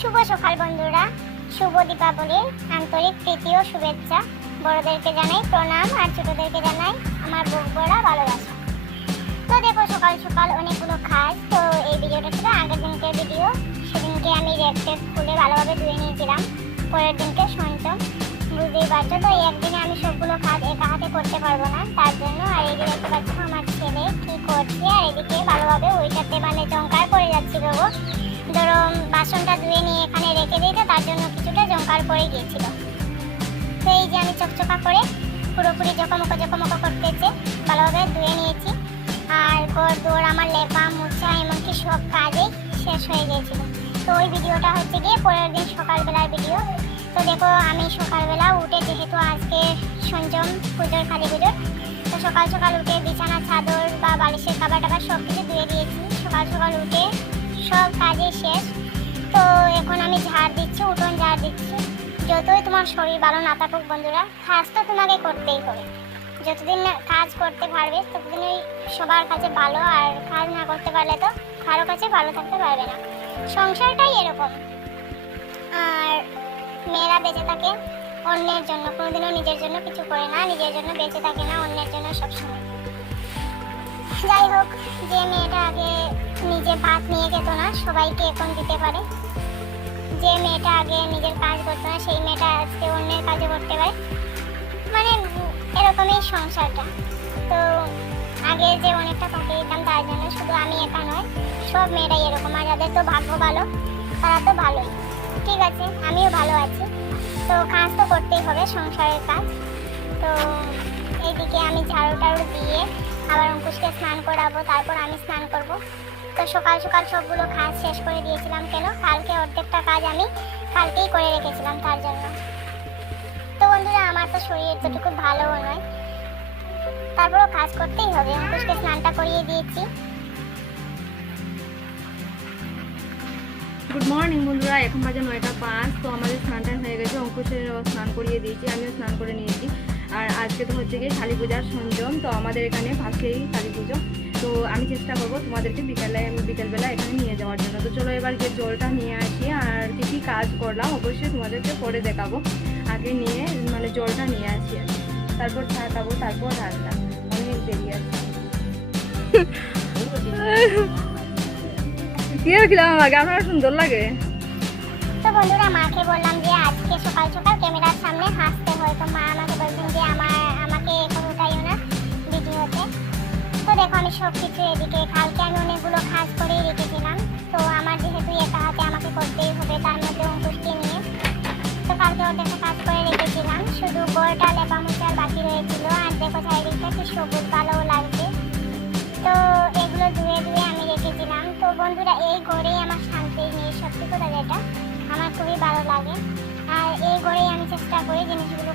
শুভ সকাল, বন্ধুরা। শুভ দীপাবলির আন্তরিক ও শুভেচ্ছা। বড়দেরকে জানাই প্রণাম আর ছোটদেরকে জানাই আমার বুক ভরা ভালোবাসা। তো দেখো, সকাল সকাল অনেকগুলো খাস তো এই ভিডিওটা ছিল আগের দিনকের ভিডিও। সেদিনকে আমি রেপটেপ খুলে ভালোভাবে ধুয়ে নিয়েছিলাম। পরের দিনকে সঞ্চম। বুঝতেই পারছ তো একদিনে আমি সবগুলো কাজ একা হাতে করতে পারব না। তার জন্য আর এই দেখতে পাচ্ছ, আমার ছেলে কি করছে, আর এদিকে ভালোভাবে ওইটাতে মানে জঙ্কার করে যাচ্ছিল গো। ধরো, বাসনটা ধুয়ে জঙ্কার পড়ে গিয়েছিল। তো এই যে আমি চকচকা করে পুরোপুরি জকমকো জকমকো করতেছে, ভালোভাবে ধুয়ে নিয়েছি। আর ঘর দৌড়, আমার লেপা, মোছা, এমনকি সব কাজেই শেষ হয়ে গিয়েছিল। তো ওই ভিডিওটা হচ্ছে গিয়ে পরের দিন সকালবেলার ভিডিও। তো দেখো, আমি সকালবেলা উঠে যেহেতু আজকে সঞ্জম পুজোর কালী পুজোর তো সকাল সকাল উঠে বিছানা, চাদর বা বালিশের খাবার টাবার সব কিছু ধুয়ে দিয়েছি। সকাল সকাল উঠে সব কাজে শেষ। তো এখন আমি ঝাড় দিচ্ছি, উঠোন ঝাড় দিচ্ছি। যতই তোমার শরীর ভালো না থাকুক বন্ধুরা, কাজ তো তোমাকে করতেই হবে। যতদিন কাজ করতে পারবে, ততদিনই সবার কাছে ভালো, আর কাজ না করতে পারলে তো কারও কাছে ভালো থাকতে পারবে না। সংসারটাই এরকম। আর মেয়েরা বেঁচে থাকে অন্যের জন্য, কোনোদিনও নিজের জন্য কিছু করে না, নিজের জন্য বেঁচে থাকে না অন্যের জন্য সবসময়। যাই হোক, যে মেয়েটা আগে নিজে ভাত নিয়ে খেত না, সবাইকে এখন দিতে পারে। যে মেয়েটা আগে নিজের কাজ করতো না, সেই মেয়েটা আজকে অন্যের কাজে করতে পারে মানে এরকমই সংসারটা। তো আগে যে অনেকটা ফাঁকে দিতাম, তার জন্য শুধু আমি একা নয়, সব মেয়েরাই এরকম। আর যাদের তো ভাগ্য ভালো, তারা তো ভালোই। ঠিক আছে, আমিও ভালো আছি। তো কাজ তো করতেই হবে, সংসারের কাজ। তো এইদিকে আমি ঝাড়ু টাড়ু দিয়ে আবার অঙ্কুশকে স্নান করাবো, তারপর আমি স্নান করব। তো সকাল সকাল সবগুলো কাজ শেষ করে দিয়েছিলাম কেন? কালকে অর্ধেকটা কাজ আমি কালকেই করে রেখেছিলাম তার জন্য। তো বন্ধুরা, আমার তো শরীর এতটুকু ভালোও নয়। তারপরও কাজ করতেই হবে। অঙ্কুশকে স্নানটা করিয়ে দিয়েছি। গুড মর্নিং বন্ধুরা, এখন বাজে নয়টা পাঁচ। তো আমাদের স্নান টান হয়ে গেছে। অঙ্কুশের স্নান করিয়ে দিয়েছি, আমিও স্নান করে নিয়েছি। আর আজকে তো হচ্ছে গিয়ে কালী পূজার সঞ্জম। তো আমাদের এখানে ফার্স্টেই কালী পুজো। তো আমি চেষ্টা করব তোমাদেরকে বিকেলে বিকেলবেলা এখানে নিয়ে যাওয়ার জন্য। তো চলো এবার গিয়ে জলটা নিয়ে আসি আর কী কী কাজ করলাম, অবশ্যই তোমাদেরকে পরে দেখাবো। আগে নিয়ে মানে জলটা নিয়ে আসি। তারপর চা তারপর রান্না। অনেক দেরি আছে। কি আমাকে? আপনার সুন্দর লাগে। তো বন্ধুরা, মাকে বললাম যে আজকে সকাল হয়। তো বলছেন যে আমার আমাকে এখন উঠাইও না ভিডিওতে। দেখো, আমি সব কিছু এদিকে, কালকে আমি অনেকগুলো কাজ করেই রেখেছিলাম। তো আমার যেহেতু এটা হাতে আমাকে করতেই হবে, তার মধ্যে অঙ্কুশকে নিয়ে। তো কালকে ওদেরকে কাজ করে রেখেছিলাম, শুধু গোড়টা লেপা মুচার বাকি রয়েছিল, আর দেখো চারিদিকটা কি সবুজ ভালোও লাগছে। তো এগুলো ধুয়ে ধুয়ে আমি রেখেছিলাম। তো বন্ধুরা, এই ঘরেই আমার শান্তি নিয়ে সত্যি কথা যেটা। আমার খুবই ভালো লাগে। আর এই ঘরেই আমি চেষ্টা করি জিনিসগুলোকে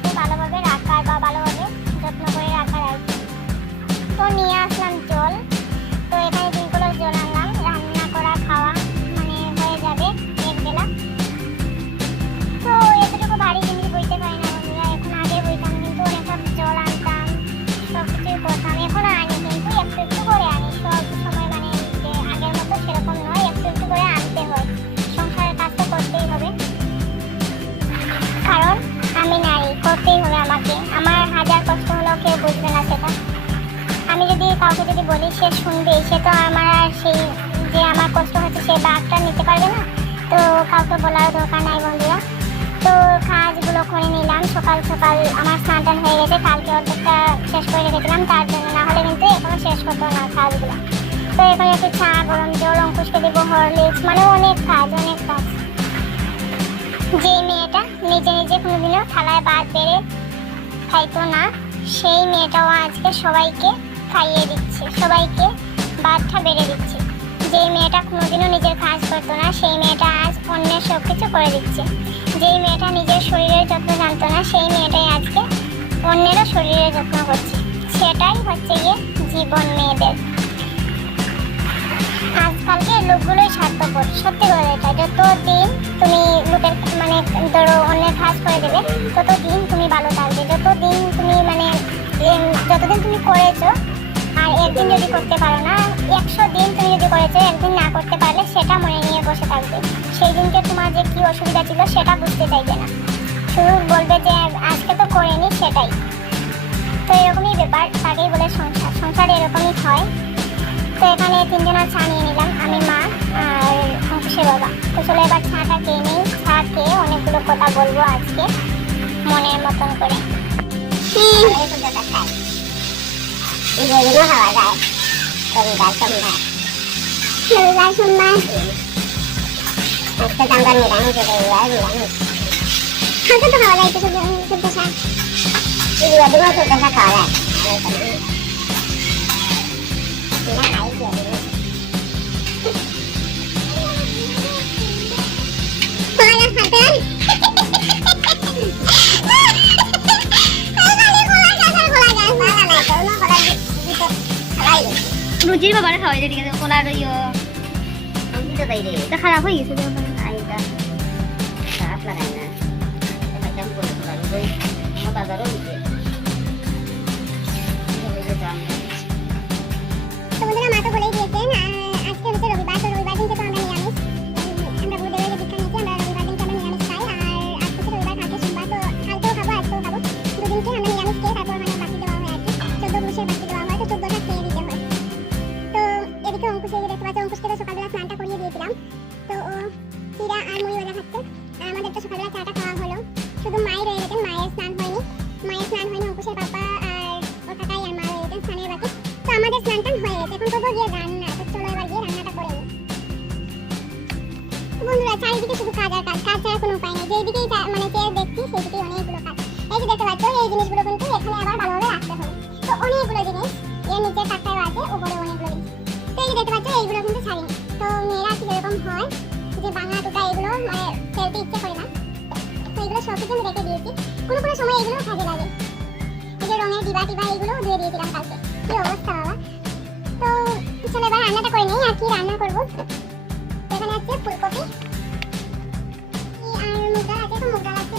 সে শুনবে সে তো আমার আর সেই যে আমার কষ্ট হচ্ছে সে বাঘটা নিতে পারবে না, তো কাউকে বলার দরকার নাই বন্ধুরা। তো কাজগুলো করে নিলাম, সকাল সকাল আমার স্নান টান হয়ে গেছে, কালকে অর্ধেকটা শেষ করে রেখেছিলাম, তার জন্য না হলে কিন্তু এখনও শেষ হতো না কাজগুলো। তো এখন একটু চা, গরম জল অঙ্কুশকে দেবো, হরলিক্স মানে অনেক কাজ অনেক কাজ। যেই মেয়েটা নিজে নিজে কোনোদিনও থালায় বাদ বেড়ে খাইতো না, সেই মেয়েটাও আজকে সবাইকে খাইয়ে দিচ্ছে, সবাইকে ভাতটা বেড়ে দিচ্ছে। যেই মেয়েটা কোনোদিনও নিজের কাজ করতো না, সেই মেয়েটা আজ অন্যের সব কিছু করে দিচ্ছে। যেই মেয়েটা নিজের শরীরের যত্ন জানতো না, সেই মেয়েটাই আজকে অন্যেরও শরীরের যত্ন করছে। সেটাই হচ্ছে গিয়ে জীবন মেয়েদের। আজকালকে লোকগুলোই স্বার্থপর। সত্যি করে এটা, যত দিন তুমি লোকের মানে ধরো অন্যের কাজ করে দেবে, তত দিন তুমি ভালো থাকবে। যত দিন তুমি মানে যতদিন তুমি করেছ একদিন যদি করতে পারো না একশো দিন তুমি যদি করেছ একদিন না করতে পারলে সেটা মনে নিয়ে বসে থাকবে। সেই দিনকে তোমার যে কী অসুবিধা ছিল সেটা বুঝতে চাইবে না। শুধু বলবে যে আজকে তো করেনি সেটাই। তো এরকমই ব্যাপার তাকেই বলে সংসার। সংসার এরকমই হয়। তো এখানে তিনজনের চা নিয়ে নিলাম আমি মা আর অঙ্কুশের বাবা। তো চলো এবার চাটা খেয়ে নিই। চা খেয়ে অনেকগুলো কথা বলব আজকে মনের মতন করে। রবিবার সোমবার আজকে তো আমরা নিরামিষ রবিবার নিরামিষ খাওয়া তো খাওয়া যায় তো শুধু শুদ্ধ শাক রবিবার দিনও শুদ্ধ শাক খাওয়া যায় না খাই কলা গাছ খাতেন রুজির বাবারে খাওয়াই আছে কোলার ইয়ে। খারাপ হয়ে গেছে তো চিরা আর মুড়ি ভাজা খাচ্ছে আর আমাদের তো সকালবেলা চাটা খাওয়া হলো। শুধু মাই রয়ে গেছেন, মায়ের স্নান হয়নি। মায়ের স্নান হয়নি অঙ্কুশের পাপা আর ওর কাকাই আর মা রয়ে গেছেন স্নানের বাকি। তো আমাদের স্নান টান হয়ে গেছে, এখন করব গিয়ে রান্না। তো চলো এবার গিয়ে রান্নাটা করে নিই। বন্ধুরা, চারিদিকে শুধু কাজ আর কাজ। কাজ ছাড়া কোনো উপায় নেই। যেদিকেই মানে চেয়ে দেখছি, সেদিকেই অনেকগুলো কাজ। এই যে দেখতে পাচ্ছ, এই জিনিসগুলো কিন্তু এখানে আবার ভালোভাবে রাখতে হবে। তো অনেকগুলো জিনিস, এর নিচে তাকটাও আছে উপরে অনেকগুলো জিনিস। তো এই যে দেখতে পাচ্ছ, এইগুলো যেরকম হয় যে বাংলা টুকা এগুলো মানে ফেলতে ইচ্ছে করে না। তো এগুলো সব কিছু আমি রেখে দিয়েছি। কোনো কোনো সময় এগুলো কাজে লাগে। এই যে রঙের ডিবা টিবা এগুলো ধুয়ে দিয়েছিলাম কালকে। কি অবস্থা, বাবা? তো চলো এবার রান্নাটা করে নিই, আর কি রান্না করব? এখানে আছে ফুলকপি। আর মুগ ডাল আছে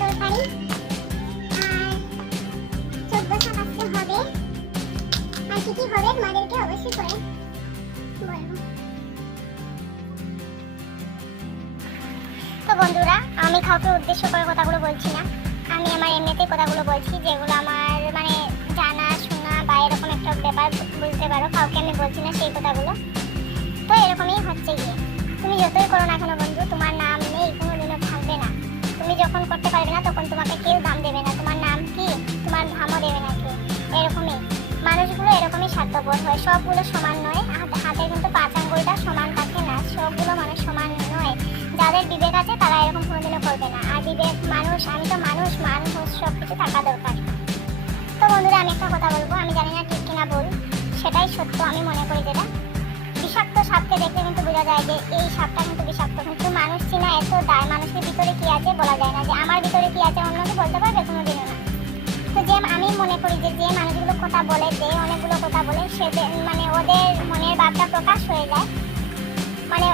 তো কাউকে উদ্দেশ্য করে কথাগুলো বলছি না। আমি আমার এমনিতেই কথাগুলো বলছি, যেগুলো আমার মানে জানা, শোনা বা এরকম একটা ব্যাপার বুঝতে পারো, কাউকে আমি বলছি না সেই কথাগুলো। তো এরকমই হচ্ছে গিয়ে। তুমি যতই করো না কেন বন্ধু, তোমার নাম নেই, কোনোদিনও থাকবে না। তুমি যখন করতে পারবে না, তখন তোমাকে কেউ দাম দেবে না। তোমার নাম কি? তোমার ধামও দেবে না কেউ। এরকমই। মানুষগুলো এরকমই স্বার্থপর হয়। সবগুলো সমান নয়। হাতে কিন্তু পাঁচ আঙ্গুলটা সমান থাকে না। সবগুলো মানুষ সমান যাদের বিবেক আছে, তারা এরকম কোনোদিনও করবে না। আর বিবেক মানুষ, আমি তো মানুষ মানুষ সব কিছু থাকা দরকার। তো বন্ধুরা, আমি একটা কথা বলব, আমি জানি না ঠিক কিনা ভুল, সেটাই সত্য, আমি মনে করি যেটা। বিষাক্ত সাপকে দেখলে কিন্তু বোঝা যায় যে এই সাপটা কিন্তু বিষাক্ত। কিন্তু মানুষ চিনা এত দায়, মানুষের ভিতরে কি আছে বলা যায় না যে আমার ভিতরে কি আছে, অন্যকে বলতে পারবে কোনো দিনও না। তো যে আমি মনে করি যে যে মানুষগুলো কথা বলে, যে অনেকগুলো কথা বলে, সে মানে ওদের মনের ভাবটা প্রকাশ হয়ে যায়। মানে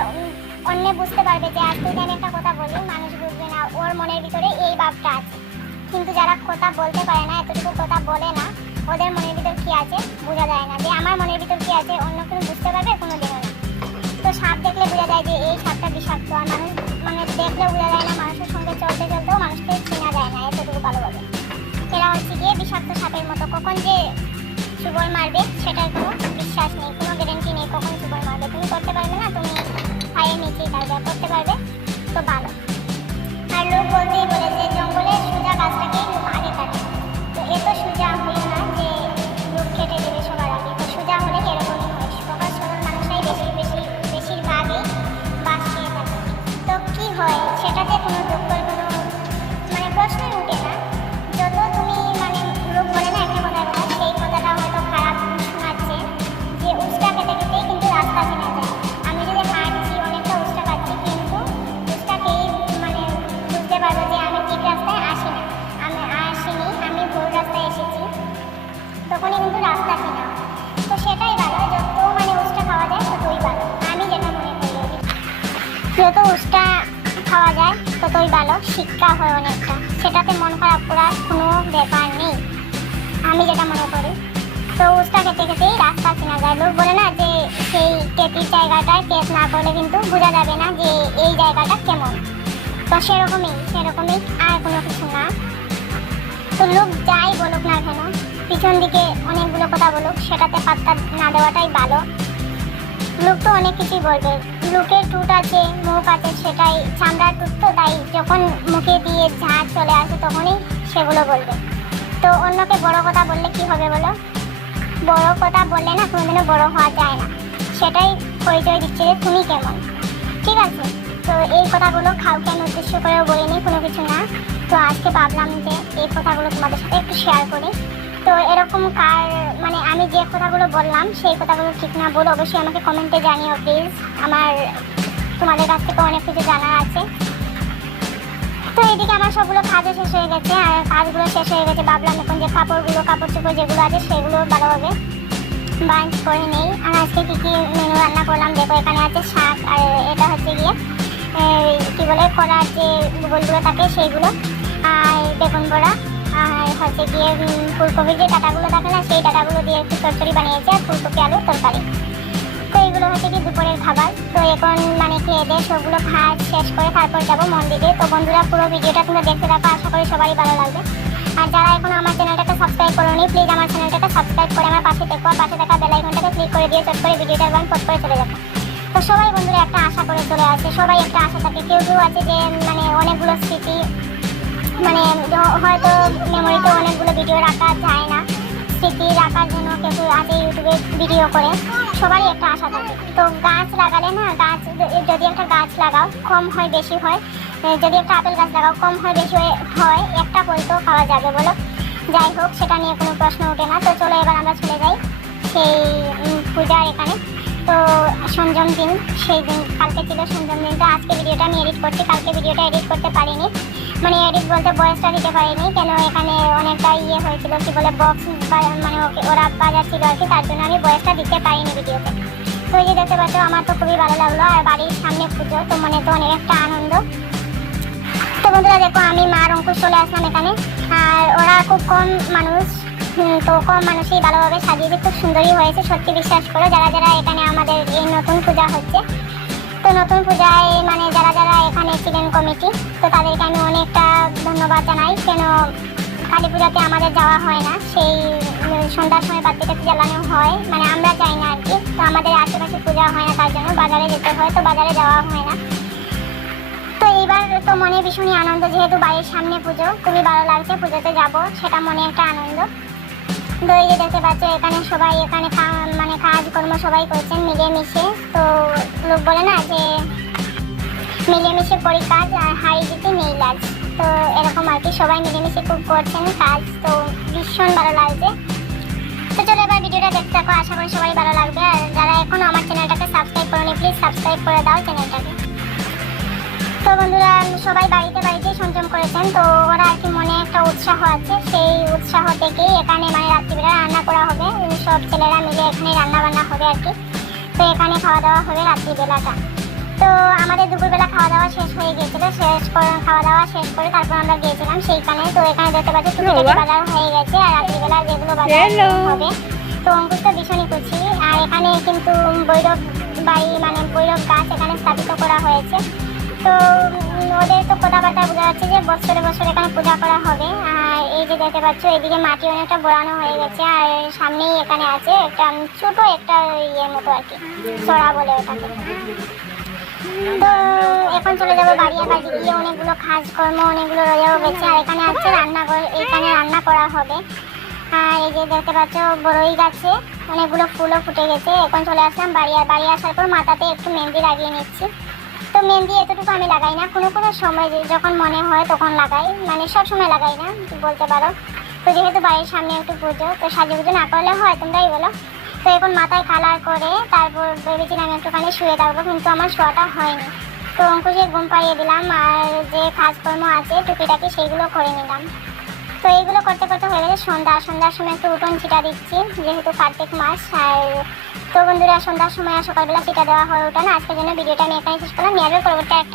অন্যে বুঝতে পারবে যে আজ যদি আমি একটা কথা বলি মানুষ বুঝবে না, ওর মনের ভিতরে এই ভাবটা আছে। কিন্তু যারা কথা বলতে পারে না, এতটুকু কথা বলে না, ওদের মনের ভিতর কি আছে? বোঝা যায় না যে আমার মনের ভিতর কি আছে, অন্য কেউ বুঝতে পারবে কোনো দিনও না। তো সাপ দেখলে বোঝা যায় যে এই সাপটা বিষাক্ত, আর মানুষ মানে দেখলে বোঝা যায় না, মানুষের সঙ্গে চলতে চলতেও মানুষকে চেনা যায় না, এতটুকু ভালোভাবে এরা হচ্ছে গিয়ে বিষাক্ত সাপের মতো, কখন যে সুবল মারবে, সেটার কোনো বিশ্বাস নেই, কোনো গ্যারেন্টি নেই, কখন সুবল মারবে, তুমি করতে পারবে না, তুমি পায়ের নিচেই থাকবে করতে পারবে? তো ভালো। আর লোক বলতেই বলেছে জঙ্গলে সোজা গাছটাকে যায় ততই ভালো, শিক্ষা হয় অনেকটা। সেটাতে মন খারাপ করার কোনো ব্যাপার নেই। আমি যেটা মনে করি। তো উচটা খেতে খেতেই রাস্তা চেনা যায়। লোক বলে না যে সেই কেতির জায়গাটায় টেস্ট না করলে কিন্তু বোঝা যাবে না যে এই জায়গাটা কেমন। তো সেরকমই সেরকমই আর কোনো কিছু না। তো লোক যাই বলুক না কেন, পিছন দিকে অনেকগুলো কথা বলুক, সেটাতে পাত্তা না দেওয়াটাই ভালো। লোক তো অনেক কিছুই বলবে। লোকের টুট আছে, মুখ আছে, সেটাই চামড়ার টুট তো, তাই যখন মুখে দিয়ে ঝাঁজ চলে আসে তখনই সেগুলো বলবে। তো অন্যকে বড় কথা বললে কি হবে বলো? বড় কথা বললে না কোনোদিনও বড় হওয়া যায় না। সেটাই পরিচয় দিচ্ছে যে তুমি কেমন। ঠিক আছে? তো এই কথাগুলো খাওকে আমি উদ্দেশ্য করেও বলিনি, কোনো কিছু না। তো আজকে ভাবলাম যে এই কথাগুলো তোমাদের সাথে একটু শেয়ার করি। তো এরকম কার মানে আমি যে কথাগুলো বললাম, সেই কথাগুলো ঠিক না বলে অবশ্যই আমাকে কমেন্টে জানিও প্লিজ আমার, তোমাদের কাছ থেকে অনেক কিছু জানার আছে। তো এদিকে আমার সবগুলো কাজও শেষ হয়ে গেছে, আর কাজগুলো শেষ হয়ে গেছে, ভাবলাম এখন যে কাপড়গুলো কাপড় চোপড় যেগুলো আছে সেগুলো ভালোভাবে বাঞ্চ করে নেই। আর আজকে কী কী মেনু রান্না করলাম, দেখো এখানে আছে শাক, আর এটা হচ্ছে গিয়ে কি বলে, কলার যে গোলগুলো থাকে সেইগুলো। আর বেগুন বড়া হচ্ছে গিয়ে ফুলকপির যে ডাটাগুলো থাকে না, সেই ডাটাগুলো দিয়ে একটু চচ্চড়ি বানিয়েছে আর ফুলকপি আলুর তরকারি। তো এগুলো হচ্ছে কি দুপুরের খাবার। তো এখন মানে খেয়ে দিয়ে সবগুলো খাওয়া শেষ করে তারপর যাব মন্দিরে। তো বন্ধুরা, পুরো ভিডিওটা তোমরা দেখতে থাকো, আশা করি সবারই ভালো লাগবে। আর যারা এখনও আমার চ্যানেলটাকে সাবস্ক্রাইব করোনি প্লিজ আমার চ্যানেলটাকে সাবস্ক্রাইব করে আমার পাশে দেখো আর পাশে থাকা বেল আইকনটাকে ক্লিক করে দিয়ে চট করে ভিডিওটার ওয়ান পোস্ট করে চলে যাব তো সবাই বন্ধুরা, একটা আশা করে চলে আসে। সবাই একটা আশা থাকে। কেউ কেউ আছে যে মানে অনেকগুলো স্মৃতি মানে হয়তো মেমোরিতে অনেকগুলো ভিডিও রাখা যায় না। স্মৃতি রাখার জন্য কেউ আছে ইউটিউবে ভিডিও করে। সবারই একটা আশা থাকে। তো গাছ লাগালে না, গাছ যদি একটা গাছ লাগাও, কম হয় বেশি হয়। যদি একটা আপেল গাছ লাগাও, কম হয় বেশি হয়- একটা ফলতেও খাওয়া যাবে বলো। যাই হোক, সেটা নিয়ে কোনো প্রশ্ন ওঠে না। তো চলো এবার আমরা চলে যাই সেই পূজার এখানে। তো সঞ্জম দিন, সেই দিন, কালকে ছিল সঞ্জম দিন, তো আজকে ভিডিওটা আমি এডিট করছি, কালকে ভিডিওটা এডিট করতে পারিনি। মানে এডিট বলতে বয়সটা দিতে পারিনি, কেন এখানে অনেকটা ইয়ে হয়েছিল, কি বলে বক্স মানে ওকে, ওরা বাজাচ্ছিল আর কি, তার জন্য আমি বয়সটা দিতে পারিনি ভিডিওতে। তো এই যে দেখতে পাচ্ছ, আমার তো খুবই ভালো লাগল, আর বাড়ির সামনে পুজো, তো মনে তো অনেক একটা আনন্দ। তো বন্ধুরা, দেখো, আমি মা অঙ্কুশ চলে আসলাম এখানে, আর ওরা খুব কম মানুষ তো কম মানুষই ভালোভাবে সাজিয়েছে, খুব সুন্দরই হয়েছে, সত্যি বিশ্বাস করো, যারা যারা নতুন পূজায় মানে যারা যারা এখানে ছিলেন কমিটি, তো তাদেরকে আমি অনেকটা ধন্যবাদ জানাই। কেন কালী পূজাতে আমাদের যাওয়া হয় না, সেই সন্ধ্যার সময় বাচ্চাটা জ্বালানো হয় মানে আমরা যাই না আর কি তো আমাদের আশেপাশে পূজা হয় না, তার জন্য বাজারে যেতে হয়, তো বাজারে যাওয়া হয় না। তো এইবার তো মনে ভীষণই আনন্দ, যেহেতু বাড়ির সামনে পুজো, খুবই ভালো লাগছে পুজোতে যাব, সেটা মনে একটা আনন্দ। যে দেখতে পাচ্ছ, এখানে সবাই, এখানে মানে কাজকর্ম সবাই করছেন মিলেমিশে। তো লোক বলে না যে মিলেমিশে করি কাজ, আর হারি দিতে নেই লাজ। তো এরকম আর কি সবাই মিলেমিশে খুব করছেন কাজ, তো ভীষণ ভালো লাগছে। তো চলো এবার ভিডিওটা দেখতে থাকো, আশা করি সবাই ভালো লাগবে। আর যারা এখনও আমার চ্যানেলটাকে সাবস্ক্রাইব করোনি প্লিজ সাবস্ক্রাইব করে দাও চ্যানেলটাকে। তো বন্ধুরা সবাই বাড়িতে বাড়িতে সঞ্চম করেছেন। তো ওরা আর কি মনে একটা উৎসাহ আছে সেই উৎসাহ থেকেই এখানে মানে রাত্রিবেলা রান্না করা হবে। সব ছেলেরা মিলে এখানে রান্না বান্না হবে আর কি। তো এখানে খাওয়া দাওয়া হবে রাত্রিবেলাটা। তো আমাদের দুপুরবেলা খাওয়া দাওয়া শেষ হয়ে গিয়েছিল শেষ করে খাওয়া দাওয়া শেষ করে তারপর আমরা গিয়েছিলাম সেইখানে। তো এখানে দেখতে পাচ্ছি টুকিটাকি বাবা। বাজার হয়ে গেছে আর রাত্রিবেলা যেগুলো বাজার হবে। তো অঙ্কুশ তো ভীষণই খুশি। আর এখানে কিন্তু বৈরব বাড়ি মানে বৈরব গাছ এখানে স্থাপিত করা হয়েছে। তো ওদের তো কথাবার্তা বোঝা যাচ্ছে যে বছরে বছরে এখানে পূজা করা হবে। আর এই যে দেখতে পাচ্ছ, এদিকে মাটি অনেকটা বোড়ানো হয়ে গেছে, আর সামনেই এখানে আছে একটা ছোট একটা ইয়ের মতো আর কি সরা বলে ওটাকে। তো এখন চলে যাব বাড়ি আর বাড়ি গিয়ে অনেকগুলো কাজকর্ম, অনেকগুলো রোজাও গেছে আর এখানে আছে রান্নাঘর, এখানে রান্না করা হবে। আর এই যে দেখতে পাচ্ছ, বড়ই গাছে অনেকগুলো ফুলও ফুটে গেছে। এখন চলে আসলাম বাড়ি, আর বাড়ি আসার পর মাথাতে একটু মেহেন্দি লাগিয়ে নিচ্ছি। তো মেহেন্দি এতটুকু আমি লাগাই না। কোনো কোনো সময় যখন মনে হয় তখন লাগাই। মানে সব সময় লাগাই না বলতে পারো? তো যেহেতু বাড়ির সামনে একটু পুজো, তো সাজু পুজো না করলে হয়, তোমরাই বলো। তো এখন মাথায় কালার করে তারপর ভেবেছিলাম একটুখানি শুয়ে থাকব কিন্তু আমার শোয়াটা হয়নি। তো অঙ্কুশে ঘুম পাড়িয়ে দিলাম, আর যে কাজকর্ম আছে টুকিটাকি সেইগুলো করে নিলাম। তো এইগুলো করতে করতে হয়ে গেছে সন্ধ্যা। সন্ধ্যার সময় একটু উঠোন ছিটা দিচ্ছি, যেহেতু কার্তিক মাস, আর তো বন্ধুরা, সন্ধ্যার সময় আর সকালবেলা ছিটা দেওয়া হয়ে ওঠে না। আজকের জন্য ভিডিওটা আমি এখানে শেষ করলাম। নিয়ে পরবর্তী একটা